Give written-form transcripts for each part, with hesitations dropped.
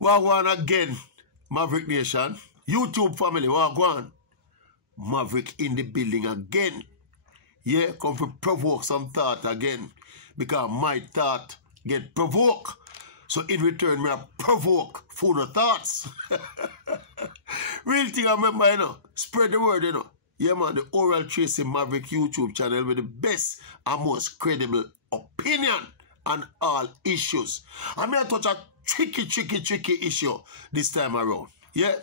Wagwan again, Maverick Nation. YouTube family, Wagwan. Maverick in the building again. Yeah, come to provoke some thought again. Because my thought get provoked. So in return, me provoke full of thoughts. Real thing I remember, you know. Spread the word, you know. Yeah, man, the Oral Tracy Maverick YouTube channel with the best and most credible opinion on all issues. I'm going to touch a tricky issue this time around. Yeah?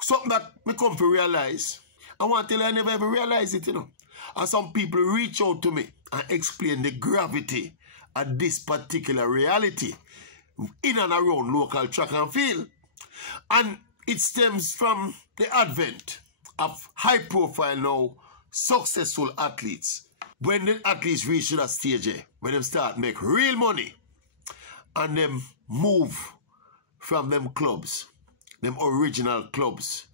Something that me come to realize. I want to tell you I never ever realized it, you know. And some people reach out to me and explain the gravity of this particular reality in and around local track and field. And it stems from the advent of high-profile now successful athletes. When the athletes reach that stage, when them start make real money and them move from them clubs, them original clubs,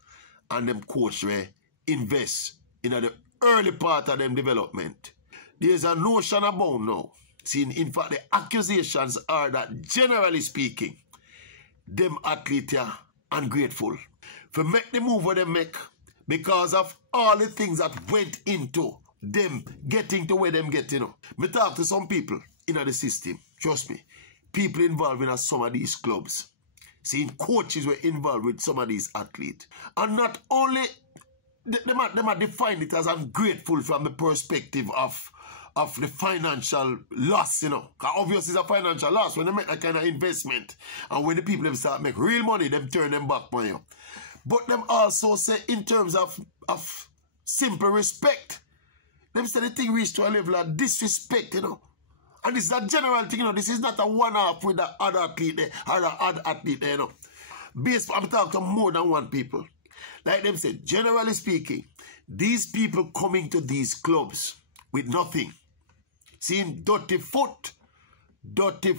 and them coach where invest in the early part of them development. There's a notion about now. See, in fact, the accusations are that generally speaking, them athletes are ungrateful for make the move what they make because of all the things that went into them getting to where them get, you know. Me talk to some people in the system, trust me, people involved in some of these clubs. See, coaches were involved with some of these athletes. And not only, they might define it as ungrateful from the perspective of the financial loss, you know. Because obviously it's a financial loss when they make that kind of investment. And when the people them start make real money, them turn them back on you. But them also say in terms of simple respect, them say the thing reached to a level of disrespect, you know. And this is a general thing, you know. This is not a one-off with the other athlete there, or the other athlete there, you know. I'm talking to more than one people. Like them say, generally speaking, these people coming to these clubs with nothing, seeing dirty foot, dirty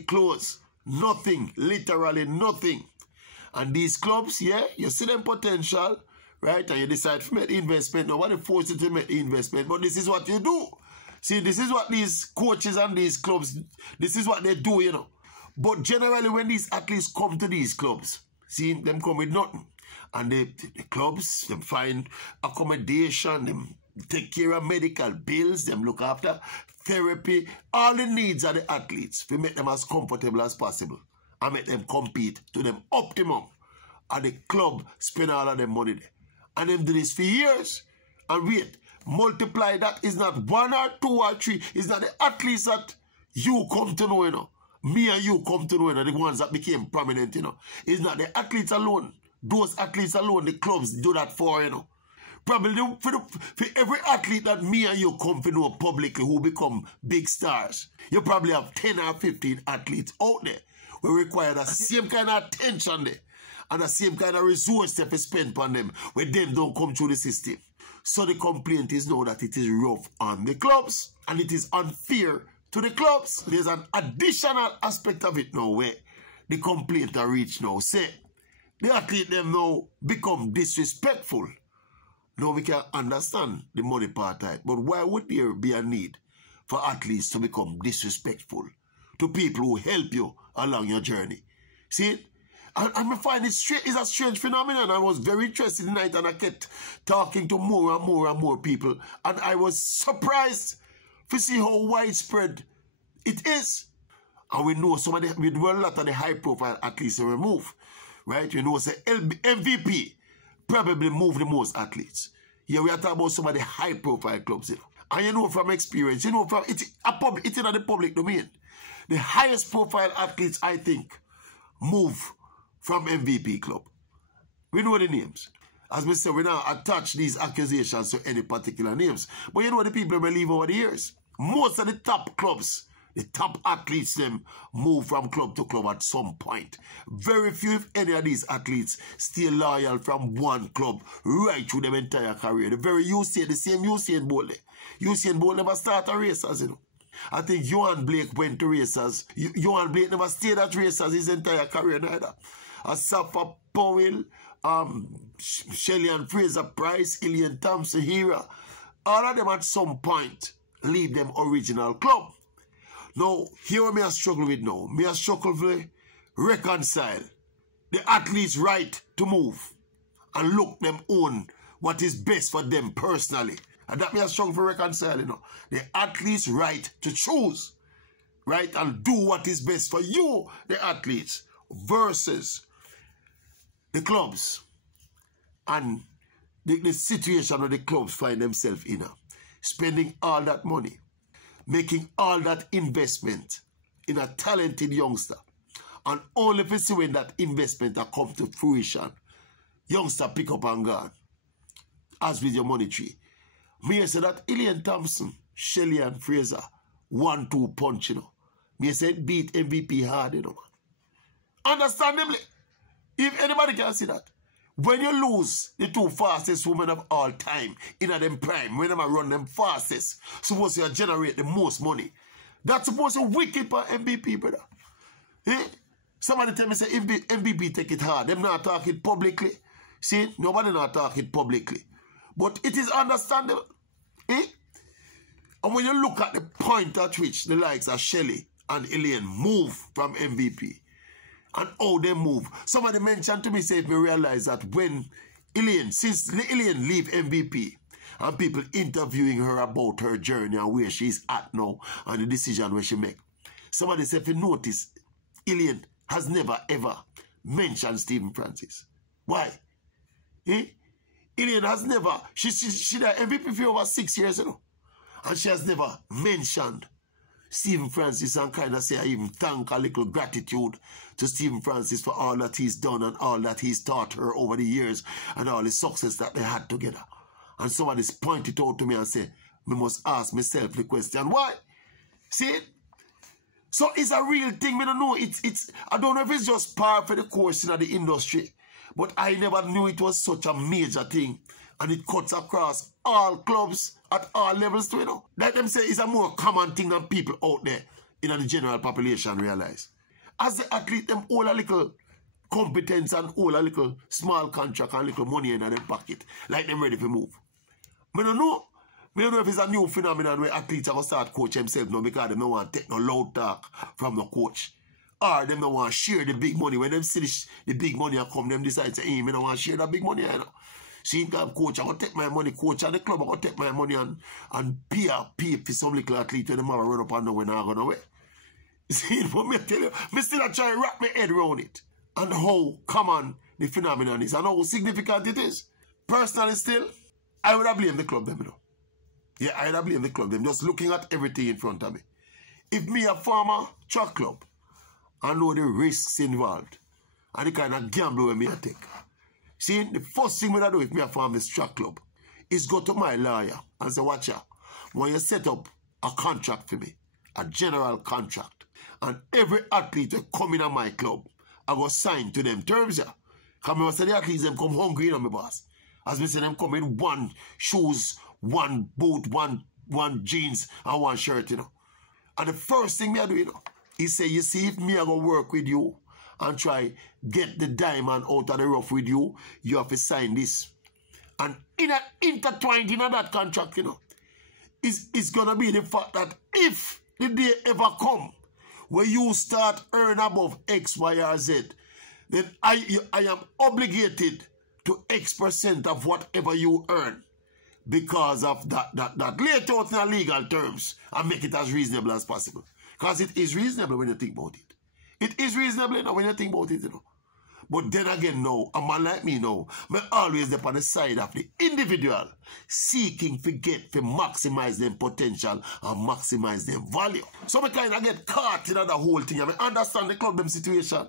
clothes, nothing, literally nothing. And these clubs, yeah, you see them potential, right? And you decide to make the investment. Nobody forces you to make the investment, but this is what you do. See, this is what these coaches and these clubs, this is what they do, you know. But generally, when these athletes come to these clubs, see, them come with nothing. And the clubs, them find accommodation, them take care of medical bills, them look after therapy, all the needs of the athletes. We make them as comfortable as possible and make them compete to them optimum. And the club spend all of their money there. And them do this for years. And wait, multiply that is not 1 or 2 or 3. It's not the athletes that you come to know, you know. Me and you come to know, you know, the ones that became prominent, you know. It's not the athletes alone. Those athletes alone, the clubs do that for, you know. Probably for every athlete that me and you come to know publicly who become big stars, you probably have 10 or 15 athletes out there who require the same kind of attention there and the same kind of resource to spend on them when them don't come through the system. So the complaint is now that it is rough on the clubs and it is unfair to the clubs. There's an additional aspect of it now where the complaint are reached now. Say, the athlete them now become disrespectful. Now we can understand the money part of it. But why would there be a need for athletes to become disrespectful to people who help you along your journey? See it? And I find it's a strange phenomenon. I was very interested in it and I kept talking to more and more people. And I was surprised to see how widespread it is. And we know we do a lot of the high profile athletes we move. Right? You know, say MVP probably move the most athletes. Here we are talking about some of the high profile clubs, you know. And you know from experience, you know from it's in the public domain. The highest profile athletes, I think, move from MVP club. We know the names. As we say, we now attach these accusations to any particular names. But you know the people we leave over the years. Most of the top clubs, the top athletes, them move from club to club at some point. Very few, if any of these athletes, stay loyal from one club right through their entire career. The same Usain Bolt. Usain Bolt never started racers, you know. I think Johan Blake went to racers. Johan Blake never stayed at racers his entire career neither. Asafa Powell, Shelly and Fraser Price, Ilian Thompson, Hera, all of them at some point leave them original club. Now, here what me a struggle with now. Me a struggle to reconcile the athletes' right to move and look them own what is best for them personally. And that me a struggle for reconcile, you know. The athletes' right to choose, right, and do what is best for you, the athletes, versus the clubs and the situation of the clubs find themselves in. Spending all that money, making all that investment in a talented youngster, and only if you see when that investment come to fruition, youngster pick up and gone, as with your money tree. Me say that Ilian Thompson, Shelley and Fraser, 1-2 punch, you know. Me say beat MVP hard, you know, man. Understandably, if anybody can see that, when you lose the 2 fastest women of all time in them prime, when them run them fastest, supposed to generate the most money. That's supposed to wicked for MVP, brother. Eh? Somebody tell me say if the MVP take it hard, them not talk it publicly. See, nobody not talk it publicly. But it is understandable. Eh? And when you look at the point at which the likes of Shelley and Ilian move from MVP, and how they move. Somebody mentioned to me, say, if we realize that when Ilian, since Ilian leave MVP, and people interviewing her about her journey and where she's at now, and the decision where she make. Somebody said, if you notice, Ilian has never ever mentioned Stephen Francis. Why? Eh? Ilian has never, she did MVP for over 6 years, you know, and she has never mentioned Stephen Francis and kind of say, I even thank a little gratitude to Stephen Francis for all that he's done and all that he's taught her over the years and all the success that they had together. And somebody's pointed out to me and say, me must ask myself the question, why? See it? So it's a real thing. I don't know. I don't know if it's just par for the course in the industry, but I never knew it was such a major thing. And it cuts across all clubs at all levels too, you know. Like them say, it's a more common thing than people out there in the general population realize. As the athlete, them all a little competence and all a little small contract and little money in their pocket, like them ready to move. I don't know. I don't know if it's a new phenomenon where athletes are going to start coach themselves now because they don't want to take no loud talk from the coach. Or they don't want to share the big money. When them see the big money come, them decide to say, hey, I don't want to share that big money, you know. See, coach, I'm going to take my money, coach, and the club, I'm going to take my money and pay for some little athlete when they might run up and down when I'm going away. See, but me tell you, I still try to wrap my head around it. And how common the phenomenon is and how significant it is. Personally still, I would have blamed the club them, you know. Yeah, I would have blamed the club them, just looking at everything in front of me. If me a former track club, I know the risks involved and the kind of gamble me I take. See, the first thing I do if me a form this track club is go to my lawyer and say, watch out, when you set up a contract for me, a general contract, and every athlete will come in at my club, I go sign to them terms here. Because I say the athletes them come hungry, you know, my boss. As me say them come in 1 shoes, 1 boot, one jeans, and 1 shirt, you know. And the first thing me I do, you know, is say, you see, if me I go work with you, and try get the diamond out of the rough with you, you have to sign this. And intertwined in that contract, you know, is going to be the fact that if the day ever come where you start earn above X, Y, or Z, then I am obligated to X% of whatever you earn because of that lay it out in legal terms and make it as reasonable as possible. Because it is reasonable when you think about it. It is reasonable, you know, when you think about it, you know. But then again, now, a man like me now, I'm always on the side of the individual, seeking to maximize their potential and maximize their value. So I kind of get caught in the whole thing. I mean, understand the club them situation,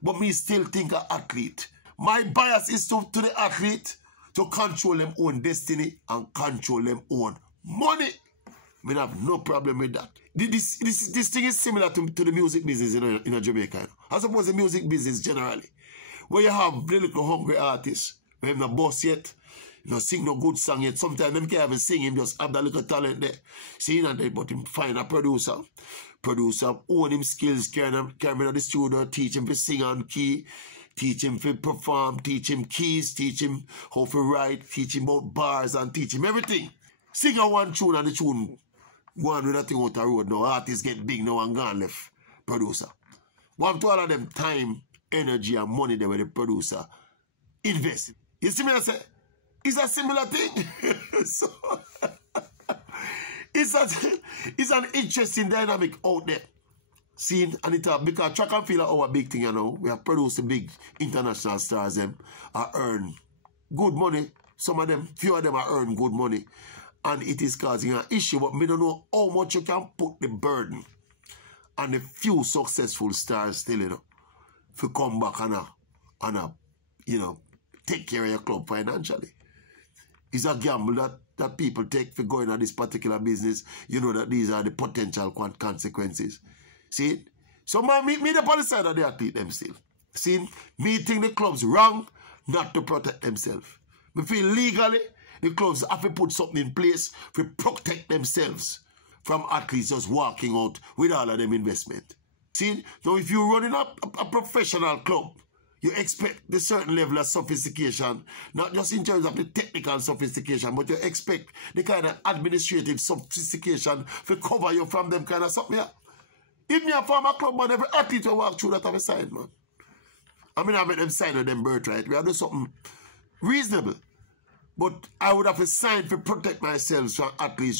but me still think an athlete. My bias is to the athlete to control them own destiny and control them own money. I have no problem with that. This thing is similar to the music business in Jamaica. I suppose the music business generally, where you have the little hungry artists, who have no boss yet, you know, sing no good song yet. Sometimes them can't even sing, him just have that little talent there. See, but him find a producer, own him skills, carry him to the studio, teach him to sing on key, teach him to perform, teach him keys, teach him how to write, teach him about bars and teach him everything. Sing a 1 tune and the tune go on with that thing out the road now. Artists get big now and gone left producer. What to all of them time, energy, and money there where the producer invest. You see me I say? It's a similar thing. So, it's an interesting dynamic out there. See, and because track and field are our big thing, you know. We have produced big international stars, them are earn good money. Some of them, few of them are earn good money. And it is causing an issue, but we don't know how much you can put the burden on the few successful stars still, you know, to come back and you know, take care of your club financially. It's a gamble that people take for going at this particular business. You know that these are the potential consequences. See? So me the policy side of the athlete them still. See? Me think the club's wrong not to protect themselves. Me feel legally the clubs have to put something in place to protect themselves from athletes just walking out with all of them investment. See? Now if you're running a professional club, you expect the certain level of sophistication, not just in terms of the technical sophistication, but you expect the kind of administrative sophistication to cover you from them kind of something. Yeah. If me a former club man, every athlete will walk through that have a sign, man. I mean, I make them sign with them birthright. We have to do something reasonable. But I would have to sign to protect myself from athletes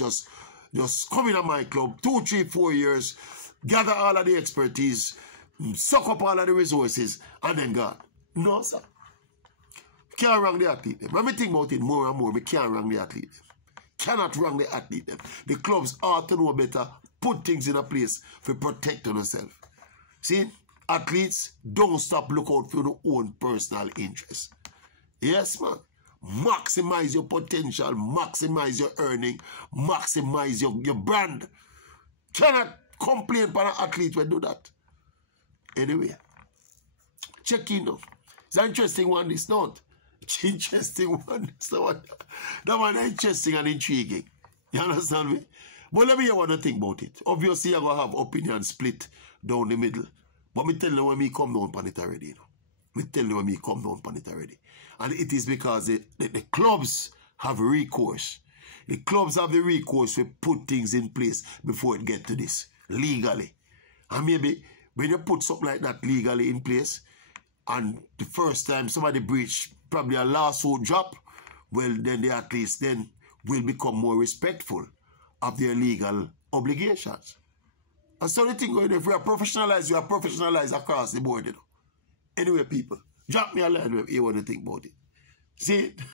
just coming to my club 2, 3, 4 years, gather all of the expertise, suck up all of the resources, and then go. No, sir. Can't wrong the athlete. When me think about it more and more, we can't wrong the athlete. Cannot wrong the athlete. The clubs ought to know better, put things in a place for protecting themselves. See, athletes don't stop look out for their own personal interests. Yes, man. Maximize your potential, maximize your earning, maximize your brand. Cannot complain about an athlete when do that. Anyway, check in now. It's an interesting one, it's not. It's an interesting one. That one is interesting and intriguing. You understand me? But let me hear what you think about it. Obviously, you're going to have opinion split down the middle. But me tell you when me come down on it already. You know? Me tell you when me come down on it already. And it is because the clubs have recourse. The clubs have the recourse to put things in place before it get to this, legally. And maybe when you put something like that legally in place, and the first time somebody breach probably a lawsuit drop, well, then the athletes then will become more respectful of their legal obligations. And so the thing going, if we are professionalized, we are professionalized across the board, you know. Anyway, people, drop me a line if you want to think about it. See it?